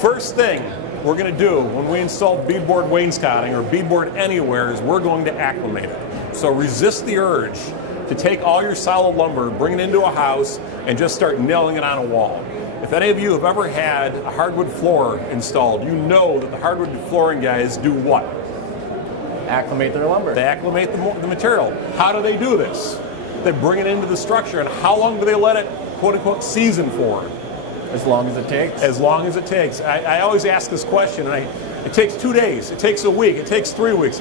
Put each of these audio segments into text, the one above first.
First thing we're going to do when we install beadboard wainscoting or beadboard anywhere is we're going to acclimate it. So resist the urge to take all your solid lumber, bring it into a house, and just start nailing it on a wall. If any of you have ever had a hardwood floor installed, you know that the hardwood flooring guys do what? Acclimate their lumber. They acclimate the material. How do they do this? They bring it into the structure, and how long do they let it, quote unquote, season for? As long as it takes. As long as it takes. I always ask this question, and it takes 2 days, it takes a week, it takes 3 weeks.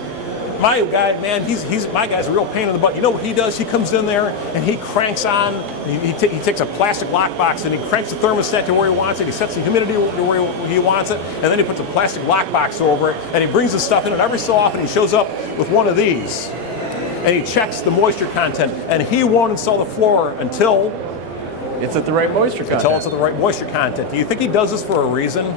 My guy, man, my guy's a real pain in the butt. You know what he does? He comes in there and he cranks on. He takes a plastic lockbox and he cranks the thermostat to where he wants it. He sets the humidity to where he wants it, and then he puts a plastic lockbox over it, and he brings the stuff in. And every so often he shows up with one of these, and he checks the moisture content. And he won't install the floor until it's at the right moisture content. Until it's at the right moisture content. Do you think he does this for a reason?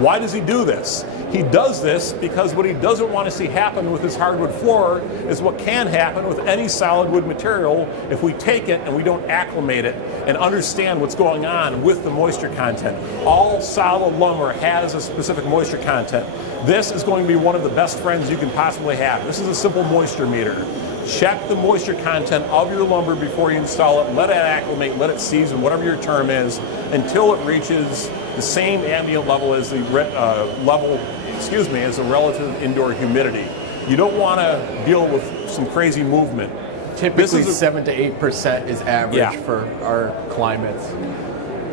Why does he do this? He does this because what he doesn't want to see happen with his hardwood floor is what can happen with any solid wood material if we take it and we don't acclimate it and understand what's going on with the moisture content. All solid lumber has a specific moisture content. This is going to be one of the best friends you can possibly have. This is a simple moisture meter. Check the moisture content of your lumber before you install it. Let it acclimate, let it season, whatever your term is, until it reaches the same ambient level as the as the relative indoor humidity. You don't want to deal with some crazy movement. Typically 7 to 8% is average for our climates.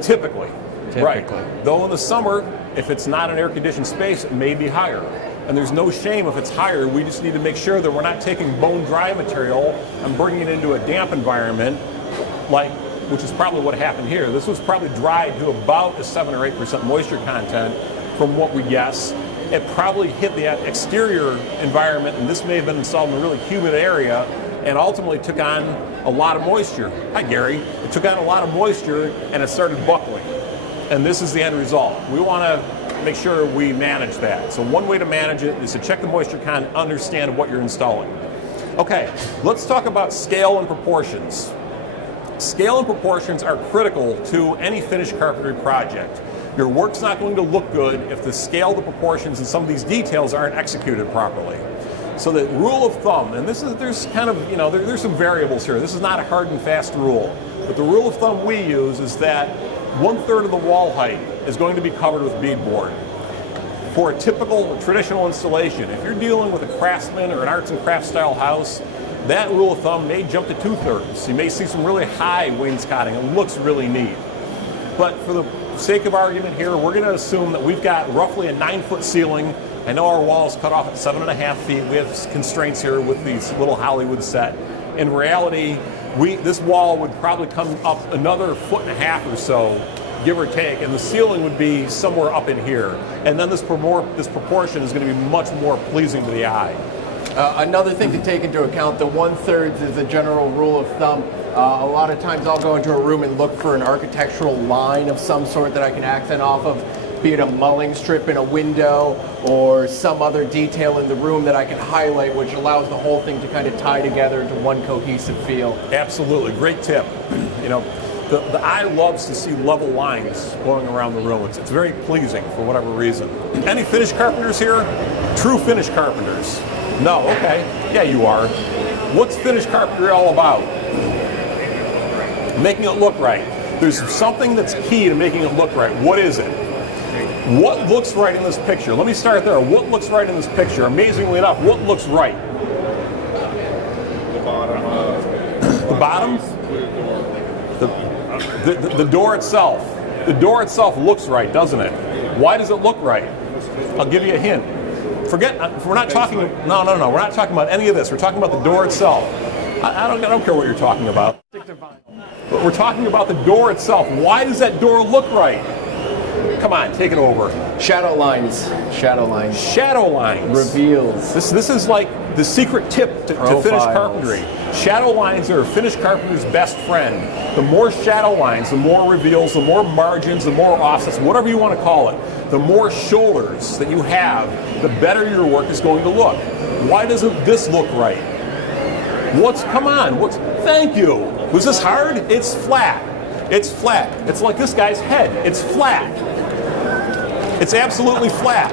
Typically. Right. Though in the summer, if it's not an air-conditioned space, it may be higher. And there's no shame if it's higher. We just need to make sure that we're not taking bone-dry material and bringing it into a damp environment, which is probably what happened here. This was probably dried to about a 7 or 8% moisture content from what we guess. It probably hit the exterior environment, and this may have been installed in a really humid area, and ultimately took on a lot of moisture. Hi, Gary. It took on a lot of moisture, and it started buckling. And this is the end result. We want to make sure we manage that. So one way to manage it is to check the moisture content, understand what you're installing. Okay, let's talk about scale and proportions. Scale and proportions are critical to any finished carpentry project. Your work's not going to look good if the scale, the proportions, and some of these details aren't executed properly. So the rule of thumb, and there's kind of, there's some variables here. This is not a hard and fast rule. But the rule of thumb we use is that 1/3 of the wall height is going to be covered with beadboard. For a typical traditional installation, if you're dealing with a craftsman or an arts and crafts style house, that rule of thumb may jump to 2/3. You may see some really high wainscoting. It looks really neat. But for the sake of argument here, we're going to assume that we've got roughly a 9-foot ceiling. I know our wall is cut off at 7.5 feet. We have constraints here with these little Hollywood set. In reality, this wall would probably come up another 1.5 feet or so, give or take, and the ceiling would be somewhere up in here. And then this proportion is going to be much more pleasing to the eye. Another thing to take into account, the 1/3 is a general rule of thumb. A lot of times I'll go into a room and look for an architectural line of some sort that I can accent off of, be it a mulling strip in a window or some other detail in the room that I can highlight, which allows the whole thing to kind of tie together into one cohesive feel. Absolutely, great tip. The eye loves to see level lines going around the room. It's very pleasing for whatever reason. Any finished carpenters here? True finished carpenters? No, okay. Yeah, you are. What's finished carpentry all about? Making it look right. There's something that's key to making it look right. What is it? What looks right in this picture? Let me start there. What looks right in this picture? Amazingly enough, what looks right? The bottom. The bottom? The door itself. The door itself looks right, doesn't it? Why does it look right? I'll give you a hint. We're not talking. No. We're not talking about any of this. We're talking about the door itself. I don't care what you're talking about. But we're talking about the door itself. Why does that door look right? Come on, take it over. Shadow lines. Shadow lines. Shadow lines. Reveals. This is like the secret tip to finished carpentry. Shadow lines are a finished carpenter's best friend. The more shadow lines, the more reveals, the more margins, the more offsets, whatever you want to call it, the more shoulders that you have, the better your work is going to look. Why doesn't this look right? Thank you. Was this hard? It's flat. It's flat. It's like this guy's head. It's flat. It's absolutely flat.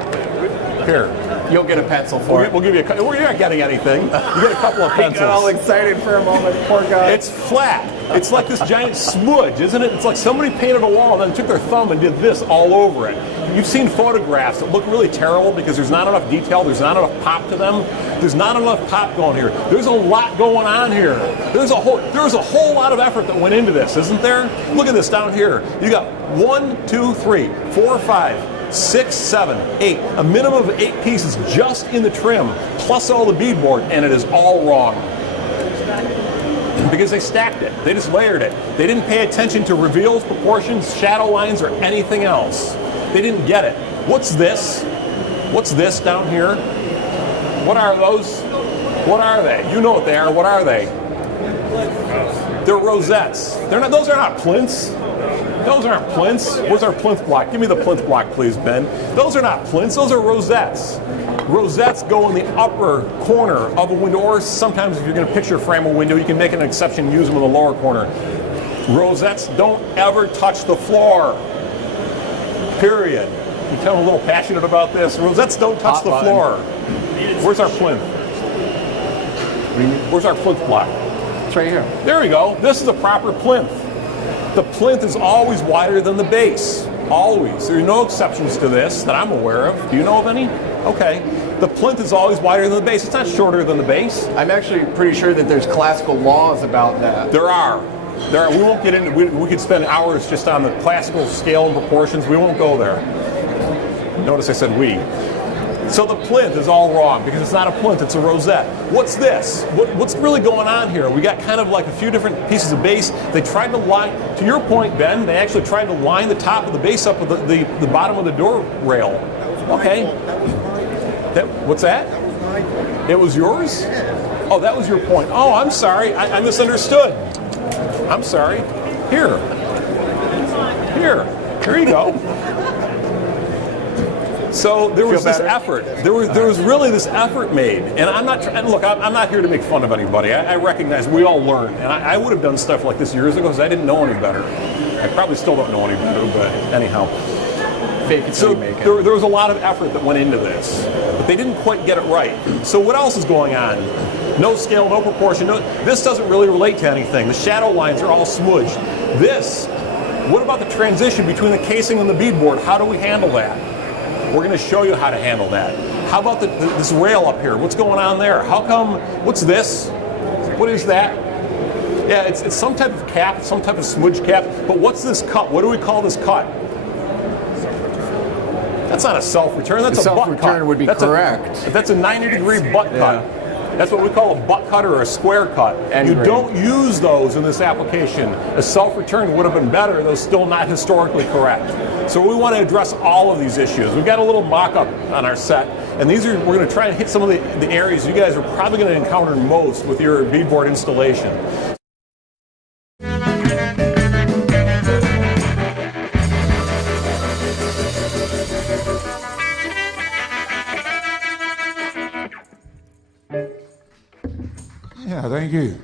Here. You'll get a pencil for it. We'll give you a. You're not getting anything. You get a couple of I pencils. got all excited for a moment. Poor guy. It's flat. It's like this giant smudge, isn't it? It's like somebody painted a wall and then took their thumb and did this all over it. You've seen photographs that look really terrible because there's not enough detail, there's not enough pop to them. There's not enough pop going here. There's a lot going on here. There's a whole lot of effort that went into this, isn't there? Look at this down here. You got 1, 2, 3, 4, 5, 6, 7, 8. A minimum of 8 pieces just in the trim, plus all the beadboard, and it is all wrong. Because they stacked it. They just layered it. They didn't pay attention to reveals, proportions, shadow lines, or anything else. They didn't get it. What's this? What's this down here? What are those? What are they? You know what they are. What are they? They're rosettes. Those are not plinths. Those aren't plinths. Where's our plinth block? Give me the plinth block, please, Ben. Those are not plinths. Those are rosettes. Rosettes go in the upper corner of a window, or sometimes if you're going to picture frame a window, you can make an exception and use them in the lower corner. Rosettes don't ever touch the floor. Period. You tell I'm a little passionate about this. Rosettes don't touch the floor. Where's our plinth? Where's our plinth block? It's right here. There we go. This is a proper plinth. The plinth is always wider than the base. Always. There are no exceptions to this that I'm aware of. Do you know of any? Okay. The plinth is always wider than the base. It's not shorter than the base. I'm actually pretty sure that there's classical laws about that. There are. We won't get into. We could spend hours just on the classical scale and proportions. We won't go there. Notice I said we. So the plinth is all wrong because it's not a plinth, it's a rosette. What's this? What's really going on here? We got kind of like a few different pieces of base. They tried to line, to your point, Ben, they actually tried to line the top of the base up with the bottom of the door rail. Okay. What's that? It was yours? Oh, that was your point. Oh, I'm sorry. I misunderstood. I'm sorry. Here you go. So there was this effort. There was really this effort made, and I'm not here to make fun of anybody. I recognize we all learn, and I would have done stuff like this years ago because I didn't know any better. I probably still don't know any better, but anyhow. Fake it till you make it. There was a lot of effort that went into this, but they didn't quite get it right. So what else is going on? No scale, no proportion. This doesn't really relate to anything. The shadow lines are all smudged. What about the transition between the casing and the beadboard? How do we handle that? We're going to show you how to handle that. How about this rail up here? What's going on there? How come, what's this? What is that? Yeah, it's some type of cap, some type of smudge cap, but what's this cut? What do we call this cut? That's not a self-return, that's a butt cut. Self-return would be correct. That's a 90-degree butt cut. That's what we call a butt cut or a square cut. And you don't use those in this application. A self-return would have been better, though still not historically correct. So we want to address all of these issues. We've got a little mock-up on our set, and we're going to try and hit some of the areas you guys are probably going to encounter most with your beadboard installation. Yeah, thank you.